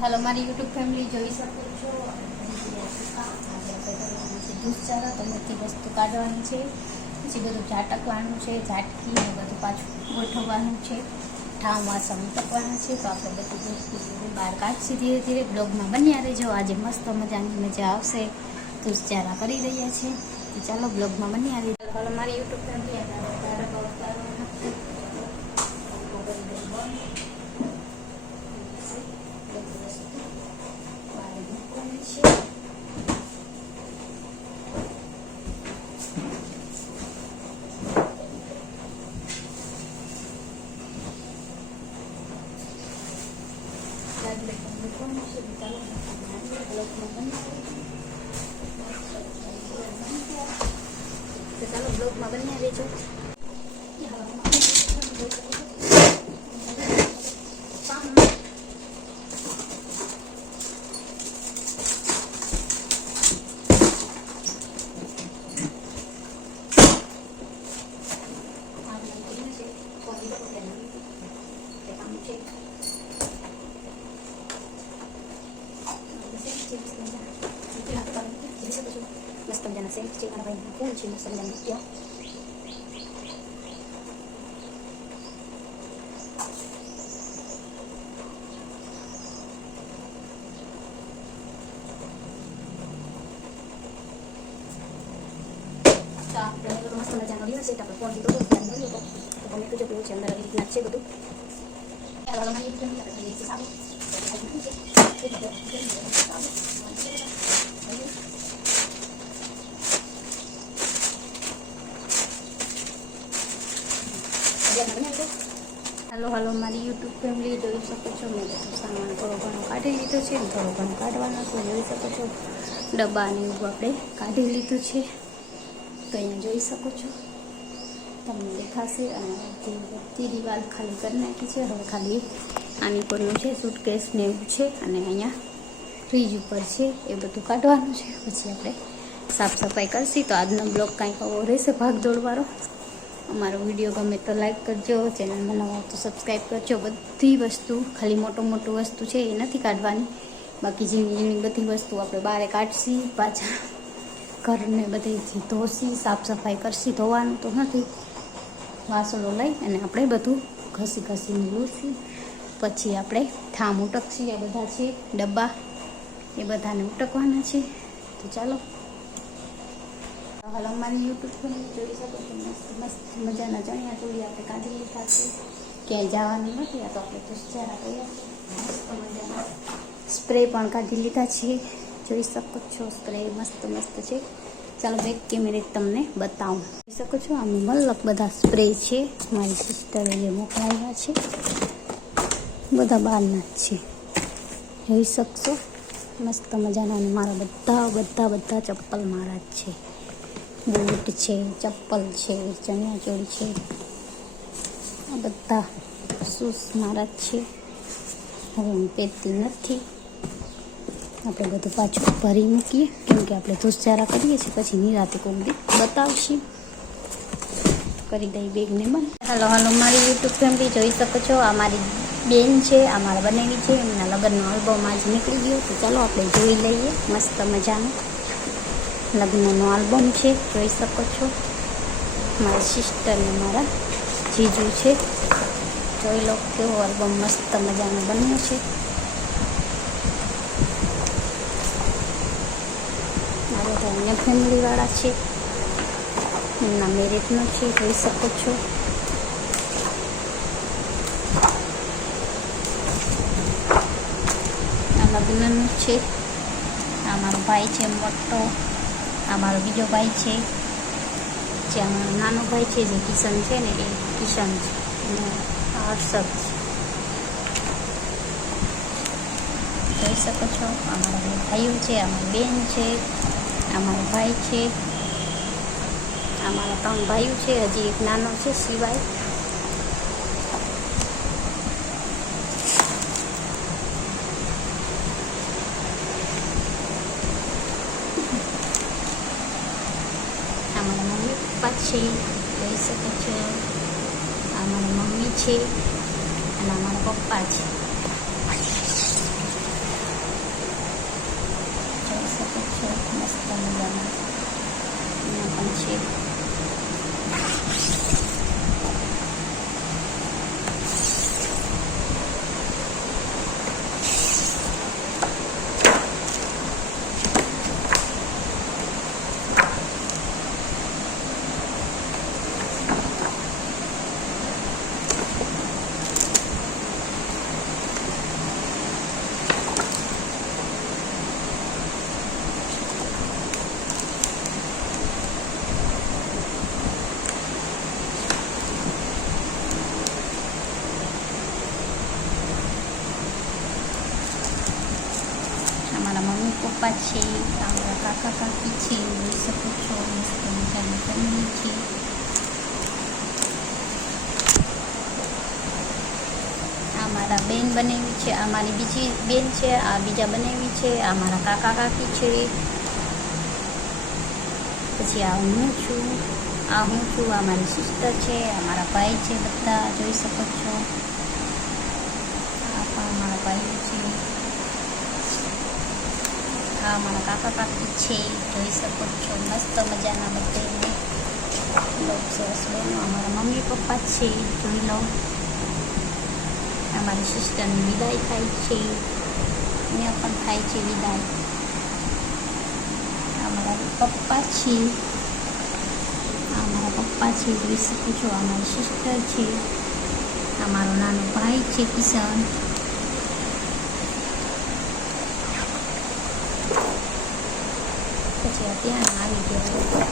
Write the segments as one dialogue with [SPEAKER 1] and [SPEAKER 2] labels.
[SPEAKER 1] હાલો, મારી YouTube family જોઈ શકો છો. જ્યુસ ચારા તો બધી વસ્તુ કાઢવાની છે. પછી બધું ઝાટકવાનું છે, ઝાટકી ને બધું પાછું ગોઠવવાનું છે. ઠાવમાં વાસણ ઉટકવાના છે. તો આપણે બધી વસ્તુ બહાર કાઢશે ધીરે ધીરે. બ્લોગમાં બન્યા રહેજો. આજે મસ્ત મજાની મજા આવશે. જ્યુસ ચારા કરી રહ્યા છે. ચાલો, બ્લોગમાં બન્યા રહેજો. હાલો, મારી યુટ્યુબ ફેમિલી આજે આપણે ઝાટકા ઉતારવાના છે. બધી વસ્તુ બહાર મૂકવાની છે તો ચાલો બ્લોગમાં બન્યા રહેજો મસ્ત મજાના સેન્ટ છે મારા ભાઈ ફૂલ છે મસ્ત મજાનું ત્યાં તો આપણે બધો મસ્ત મજાનો દિવસ છે તો આપણે ફોન કીધો તો ધ્યાન મળ્યો તો તો તમે કહેજો કેવું છે અંદર આવી રીતના છે બધું ચાલો હવે મને એકદમ આપણે કરીએ છીએ સારું હાલો મારી યુટ્યુબ ફેમિલી જોઈ શકો છો, મેં બધું સામાન થોડો ઘણો કાઢી લીધો છે થોડો ઘણો કાઢવાનો છે, જોઈ શકો છો. ડબ્બાને એવું આપણે કાઢી લીધું છે. તો અહીંયા જોઈ શકો છો. તમને દેખાશે અને બધી દિવાલ ખાલી કરી નાખી છે, હવે ખાલી આની પરનું છે સૂટકેસ ને એવું છે, અને અહીંયા ફ્રીજ ઉપર છે, એ બધું કાઢવાનું છે. પછી આપણે સાફ સફાઈ કરશી, તો આજનો બ્લોગ કાંઈક આવો રહેશે, ભાગ દોડવાળો અમારો વીડિયો ગમે તો લાઈક કરજો, ચેનલ બનાવો તો સબસ્ક્રાઈબ કરજો. બધી વસ્તુ, ખાલી મોટું મોટું વસ્તુ છે એ નથી કાઢવાની. બાકી ઝીણી ઝીણી બધી વસ્તુ આપણે બહાર કાઢશી, પાછા ઘરને બધેથી ધોશી, સાફ સફાઈ કરશી, ધોવાનું તો નથી. વાસણો લઈ અને આપણે બધું ઘસી ઘસીને લૂસી પછી આપણે થામ ઉટકશી, એ બધા છે, ડબ્બા એ બધાને ઉટકવાના છે. તો ચાલો. હાલ અમારી યુટ્યુબ પર જોઈ શકો છો. મસ્ત મસ્ત મજાના ચણિયા ચોળી આપણે કાઢી લીધા છે. ક્યાંય જવાનું નથી, આ તો આપણે તુસ્ચારા કર્યા મસ્ત મજાના સ્પ્રે પણ કાઢી લીધા છે. જોઈ શકો છો સ્પ્રે મસ્ત મસ્ત છે. ચાલો બેક કેમેરે તમને બતાવું. જોઈ શકો છો આમ મલક બધા સ્પ્રે છે. મારી સિસ્ટરે જે મોકલાવ્યા છે. બધા બહારના જ છે. જોઈ શકશો? મસ્ત મજાના અને મારા બધા બધા બધા ચપ્પલ મારા જ છે. બૂટ છે, ચપ્પલ છે ચણિયાચોળી છે. આ બધા શૂઝ મારા છે. હવે હું પહેરતી નથી. આપણે બધું પાછું ભરી મૂકીએ. કેમ કે આપણે ધુસચારા કરીએ છીએ, પછી નિરાતે દી બતાવશી. કરી દઈ બેગને બંધ હાલો હાલો, મારી યુટ્યુબ ફેમિલી જોઈ શકો છો. આ મારી બેન છે, આ મારા બનેલી છે. એમના લગ્નનો આલ્બમ આજ નીકળી ગયો. તો ચાલો આપણે જોઈ લઈએ. મસ્ત મજાનું. લગ્નનો આલ્બમ છે, જોઈ શકો છો. મારા સિસ્ટર ને મારા જીજુ છે. જોઈ લો કેવો આલ્બમ મસ્ત મજાનો બન્યો છે. મારા બધા અહીંયા ફેમિલીવાળા છે. એમના મેરેજનો છે, જોઈ શકો છો. આ લગ્નનું છે. આ મારો ભાઈ છે મોટો. આ મારો બીજો ભાઈ છે. જે અમારો નાનો ભાઈ છે, જે કિશન છે ને, એ કિશન છે. અને હર્ષદ છે. જોઈ શકો છો, અમારા બે ભાઈઓ છે, અમારી બેન છે, અમારો ભાઈ છે, અમારા ત્રણ ભાઈઓ છે, હજી એક નાનો છે, સિવાય અમારા મમ્મી પપ્પા છે જોઈ શકો છો. આ મારી મમ્મી છે અને મારા પપ્પા છે મજાના અહીંયા પણ છે અમારા મમ્મી પપ્પા છે અમારા કાકા કાકી છે જોઈ શકો છો મસ્ત મજાની છે. આ મારા બેન બનેવી છે, આ મારી બીજી બેન છે, આ બીજા બનાવી છે, આ મારા કાકા કાકી છે. પછી આ હું છું, આ હું છું, આ મારી સિસ્ટર છે, આ મારા ભાઈ છે બધા, જોઈ શકો છો આ પણ મારા ભાઈ છે આ મારા કાકા કાકી છે, જોઈ શકો છો, મસ્ત મજાના બધે લોક સરસ બહેનો અમારા મમ્મી પપ્પા છે, જોઈ લો. અમારી સિસ્ટરની વિદાય થાય છે. અહીંયા પણ થાય છે વિદાય. અમારા પપ્પા છે. અમારા મારા પપ્પા છે, જોઈ શકો છો આ મારી સિસ્ટર છે. આ મારો નાનો ભાઈ છે કિશન. અત્યારે આવી ગયા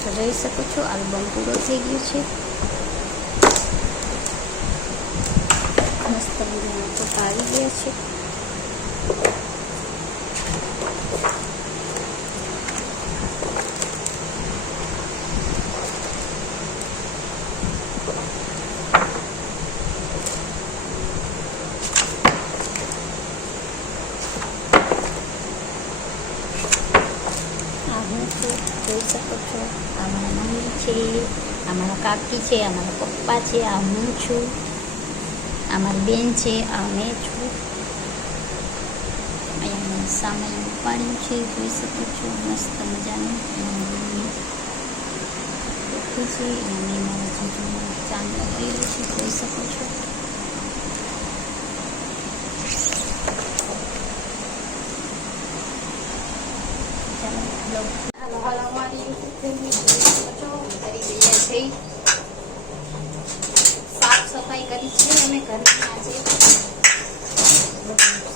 [SPEAKER 1] તો જોઈ શકો છો. આલ્બમ પૂરો થઈ ગયો છે. મસ્ત ફોટા આવી ગયા છે આ હું છું જોઈ શકો છો. આ મમ્મી છે આ મારા કાકી છે આ મારા પપ્પા છે, આ હું છું આ મારી બેન છે, આ મેં છું. અહીંયા સામે પાડ્યું છે, જોઈ શકો છો, મસ્ત મજાનું. છે અને મારા જીજુમાં ચાંદલો કર્યો છે, જોઈ શકો છો ચાલો બ્લોગ હાલો હાલો અમારી યુટ્યુબ ફેમિલી જોઈ શકો છો કરી રહ્યા છે સાફ સફાઈ કરી છે અમે ઘરની આજે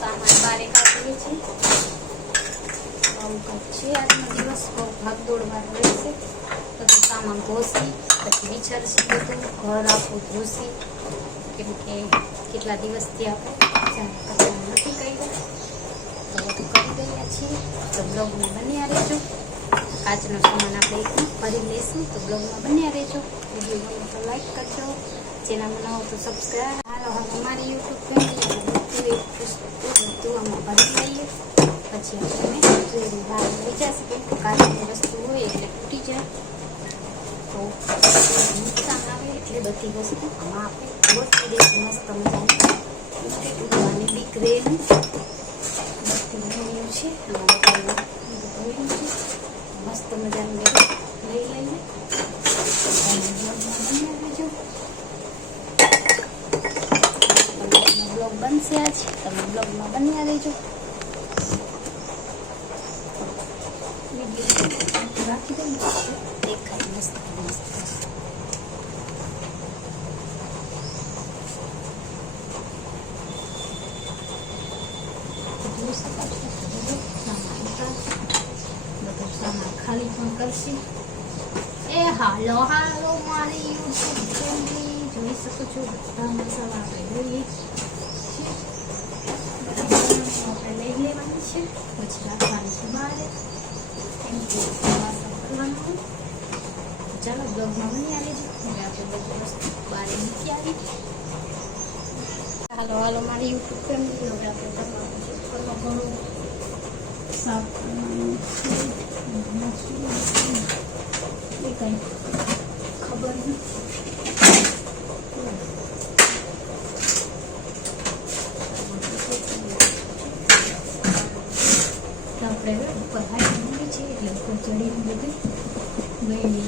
[SPEAKER 1] સામાન બારે કાઢીએ છીએ કંઈક છે. આજનો દિવસ બહુ ભાગદોડવાનું રહેશે. બધું સામાન ઘોસી, પછી વિચારશે બધું. ઘર આખું ધોસી કેમ કે કેટલા દિવસથી આપણે નથી દઉં તો બધું કરી ગયા છીએ. તો બ્લોગમાં બન્યા રહેજો. કાચનો સામાન આપણે કરી લઈશું. તો બ્લોગમાં બન્યા રહેજો. વીડિયો ગમે તો લાઈક કરજો. ચેનલ બનાવો તો સબસ્ક્રાઈબ હાલો હવે અમારી યુટ્યુબ ફેમિલી બધું બધું આમાં ભરી લઈએ પછી આપણે જોઈને બહાર લઈ જશે કેમ કાચની વસ્તુ હોય એટલે તૂટી જાય તો નુકસાન આવે એટલે બધી વસ્તુ આમાં આપણે ગોઠવી દઈશું મસ્ત મજાની તૂટી તૂટવાની બીક રહે નહીં બધું ધોયું છે અમારે બધું ધોયું છે મસ્ત મજાનું બધું લઈ લઈએ અને બ્લોગમાં બન્યા રહેજો તમારો બ્લોગ બનશે આજ તમે બ્લોગમાં બન્યા રહેજો દઉં દેખાય મસ્ત મસ્ત ખાલી પણ કરશે એ હાલો હાલો મારી જોઈ શકો છો બધા મસાલા આપણે લઈએ આપણે લઈ લેવાની છે પછી રાખવાની છે બહાર થેન્ક કે ચાલો બ્લોગમાં બની આવી અને આપણે બધું વસ્તુ બહાર મૂકી આવી હાલો હાલો, મારી યુટ્યુબ ફેમિલી હવે આપણે તમારું થોડું ઘણું સાફ કરવાનું એ કંઈ ખબર નથી. આપણે ઉપર હાઈ છે એટલે ઉપર ચડીને બધું ગઈ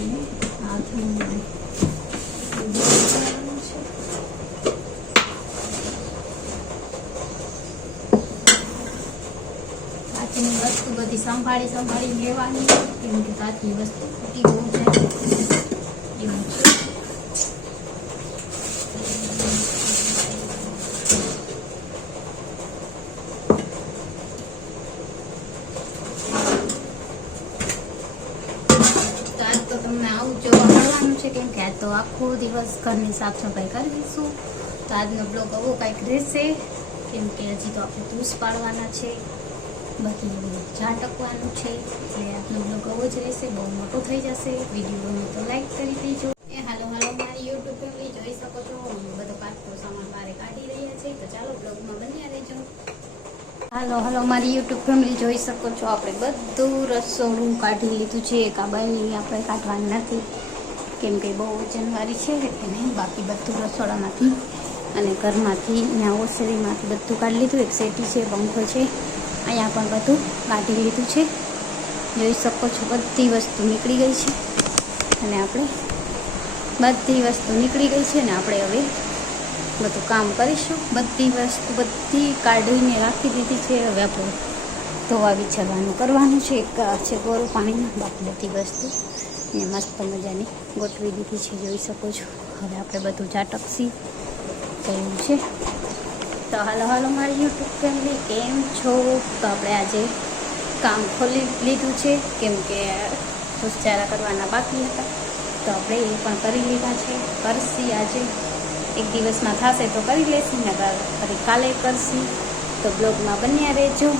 [SPEAKER 1] સંભાળી સંભાળી લેવાની, કેમ કે કાચની વસ્તુ તૂટી બહુ જાય એવું છે. તો તમને આવું જોવા મળવાનું છે, કેમ આજ તો આખો દિવસ ઘરની સાફ સફાઈ કરી દઈશું તો આજનો બ્લોગ આવો કંઈક રહેશે, કેમ કે હજી તો આપણે ધૂસ પાડવાના છે. બધી ઝાટકવાનું છે એટલે આપનો બ્લોગ આવો જ રહેશે બહુ મોટો થઈ જશે. વીડિયો ગમે તો લાઈક કરી દેજો. એ હાલો હાલો મારી યુટ્યુબ ફેમિલી જોઈ શકો છો. બધો કાચનો સામાન મારે કાઢી રહ્યા છે. તો ચાલો બ્લોગમાં બન્યા રહેજો. હાલો હાલો મારી યુટ્યુબ ફેમિલી જોઈ શકો છો. આપણે બધું રસોડું કાઢી લીધું છે. એક બાયણી આપણે કાઢવાની નથી. કેમ કે બહુ જનવારી છે એટલે નહીં બાકી બધું રસોડામાંથી અને ઘરમાંથી અહીંયા ઓસરીમાંથી બધું કાઢી લીધું. એક સેટી છે પંખો છે. અહીંયા પણ બધું કાઢી લીધું છે. જોઈ શકો છો બધી વસ્તુ નીકળી ગઈ છે. અને આપણે બધી વસ્તુ નીકળી ગઈ છે ને આપણે હવે બધું કામ કરીશું. બધી વસ્તુ બધી કાઢીને રાખી દીધી છે. હવે આપણે ધોવા વિછરવાનું કરવાનું છે. એક છે ગોરું પાણીમાં બાકી બધી વસ્તુ. ને મસ્ત મજાની ગોઠવી દીધી છે, જોઈ શકો છો. હવે આપણે બધું ઝાટકશી. તો છે. તો હાલો હાલો, મારી યુટ્યુબ ફેમિલી કેમ છો? તો આપણે આજે કામ ખોલી લીધું છે, કેમ કે કરવાના બાકી હતા. તો આપણે એ પણ કરી લીધા છે, કરશી આજે. એક દિવસમાં થશે તો કરી લેશી ને ફરી કાલે કરશી. તો બ્લોગમાં બન્યા રહેજો.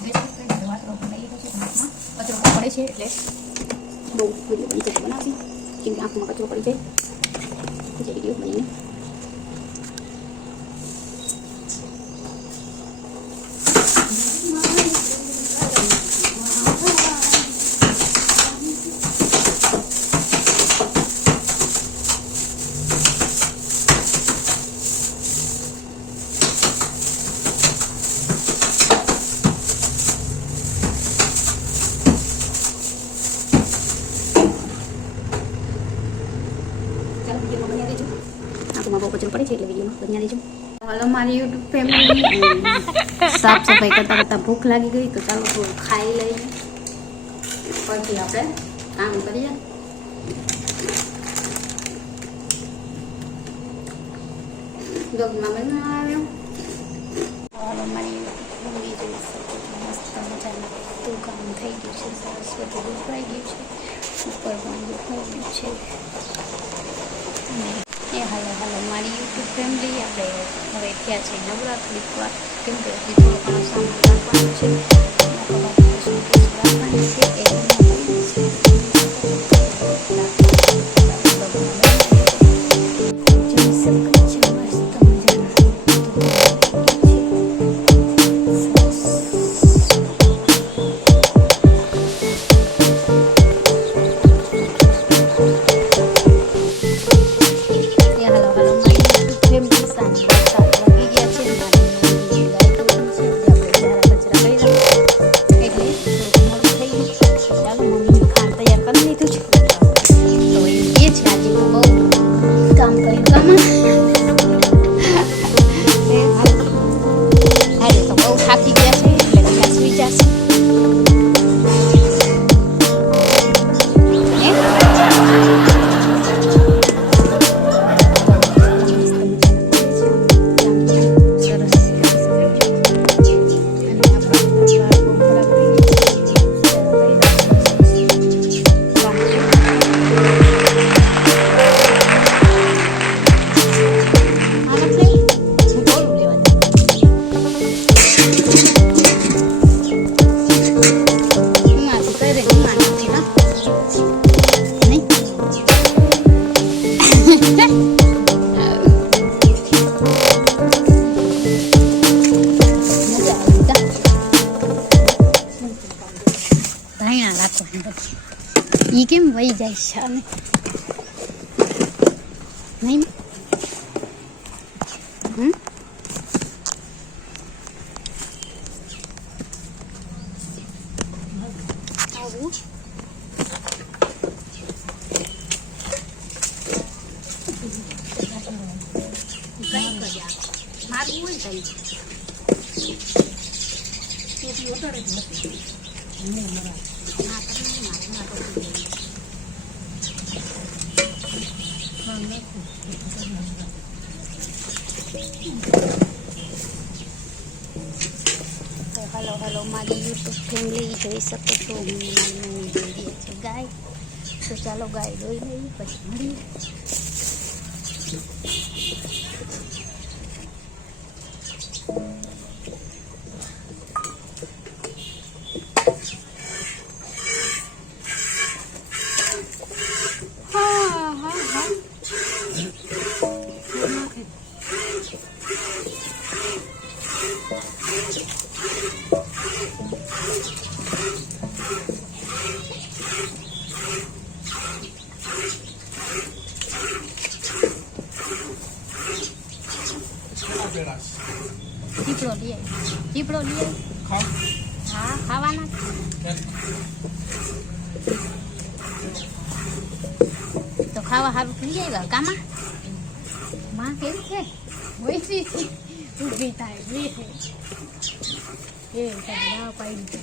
[SPEAKER 1] કચરો પડે છે એટલે બહુ વીડિયો બની જશે બનાવતી કેમ કે આંખમાં કચરો પડી જાય જઈ ગયો બનીને ચાલો વિડીયોમાં બન્યા રહેજો આંખમાં બહુ કચરો પડે છે એટલે વિડીયોમાં બન્યા રહેજો. હાલો મારી યુટ્યુબ ફેમિલી સાફ સફાઈ કરતાં કરતાં ભૂખ લાગી ગઈ તો ચાલો થોડું ખાઈ લઈએ. પછી આપણે કામ કરીએ. બ્લોગમાં બનાવ્યો હાલો મારી મમ્મી જોઈ શકો છો મસ્ત મજાનું બધું કામ થઈ ગયું છે સરસ બધું દુખાઈ ગયું છે. ઉપર પણ દુખાઈ ગયું છે. અને એ હાલો. હાલો મારી યુટ્યુબ ફેમિલી આપણે હવે થયા છે નવરા વાર કેમ કે હજી થોડો ઘણો સામાન રાખવાનો છે. છે, એ જાય છે અને નહીં હમ આવું કઈ કર્યા મારું હોય કઈ હા તમે મારું ના તો તો હલો હલો, મારી યુટ્યુબ ફેમિલી જોઈ શકો છો. હું મારી જોઈ રહી છે. ગાય. તો ચાલો ગાય જોઈ લઈએ, પછી મળીએ. થઈ જાય કામાં માં કેમ છે? વૈસી ઊભી થાય બેઠે એ ના પાડી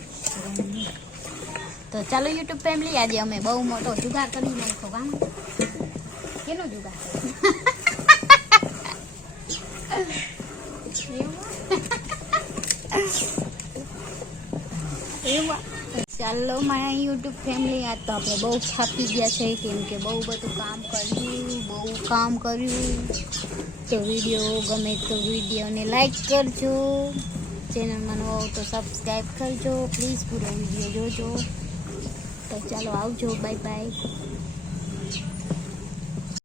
[SPEAKER 1] તો ચાલો યુટ્યુબ ફેમિલી આજે અમે બહુ મોટો જુગાર કરી નાખ્યો કામ કેનો જુગાર? એવા. ચાલો, મારા યુટ્યુબ ફેમિલી આ તો આપણે બહુ છાપી ગયા છે, કેમ કે બહુ બધું કામ કર્યું, બહુ કામ કર્યું. તો વીડિયો ગમે તો વિડીયોને લાઈક કરજો. ચેનલમાં નવો તો સબસ્ક્રાઈબ કરજો. પ્લીઝ પૂરો વીડિયો જોજો. તો ચાલો, આવજો. Bye bye